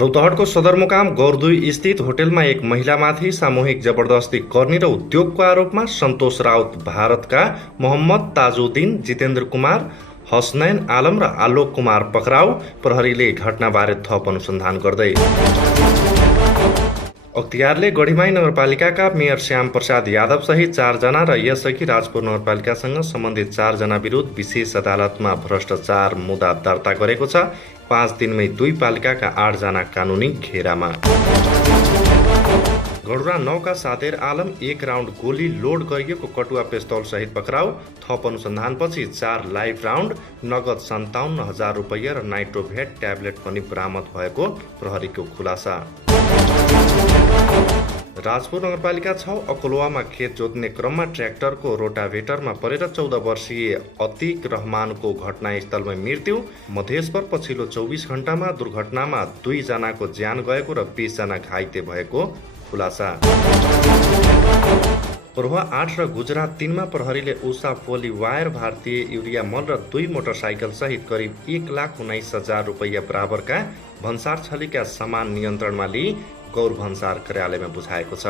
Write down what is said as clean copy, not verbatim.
रौतहटको सदरमुकाम गौरदुई स्थित होटलमा एक महिलामाथि सामूहिक जबरदस्ती गर्ने र उद्योगको आरोपमा सन्तोष राउत, भारतका मोहम्मद ताजुद्दिन, जितेन्द्र कुमार, हसनैन आलम र आलोक कुमार पक्राउ। प्रहरीले घटनाबारे थप अनुसन्धान गर्दै अख्तियारले गढीमाई नगरपालिकाका मेयर श्याम प्रसाद यादव सहित 4 जना र यसअघि राजपुर नगरपालिकासँग सम्बन्धित 4 जना विरुद्ध विशेष अदालतमा भ्रष्टाचार मुद्दा दर्ता गरेको छ। 5 दिनमै 2 पालिकाका 8 जना कानुनी घेरामा। गडुरा 9 का सादेर आलम 1 राउन्ड गोली लोड गरिएको कटुवा पिस्तौल सहित पक्राउ। थप अनुसन्धानपछि 4 लाइभ राउन्ड, नगद 57,000 रुपैयाँ र नाइट्रोभेट ट्याब्लेट पनि बरामद भएको प्रहरीको खुलासा। राजपुर नगरपालिका 6 अकोलवामा खेत जोत्ने क्रममा ट्र्याक्टरको रोटाभेटरमा परेर 14 वर्षीय अतिक रहमानको घटनास्थलमै मृत्यु। मधेसपर पछिल्लो 24 घण्टामा दुर्घटनामा 2 जनाको ज्यान गएको र 20 जना घाइते भएको खुलासा। पूर्व 8 र गुजरात 3 मा प्रहरीले उषा पोली वायर, भारतीय युरिया मल र 2 मोटरसाइकल सहित करिब 1,19,000 रुपैयाँ बराबरका भन्सार छलीका सामान नियन्त्रणमा लिई गौर भन्सार कार्यालयमा बुझाएको छ।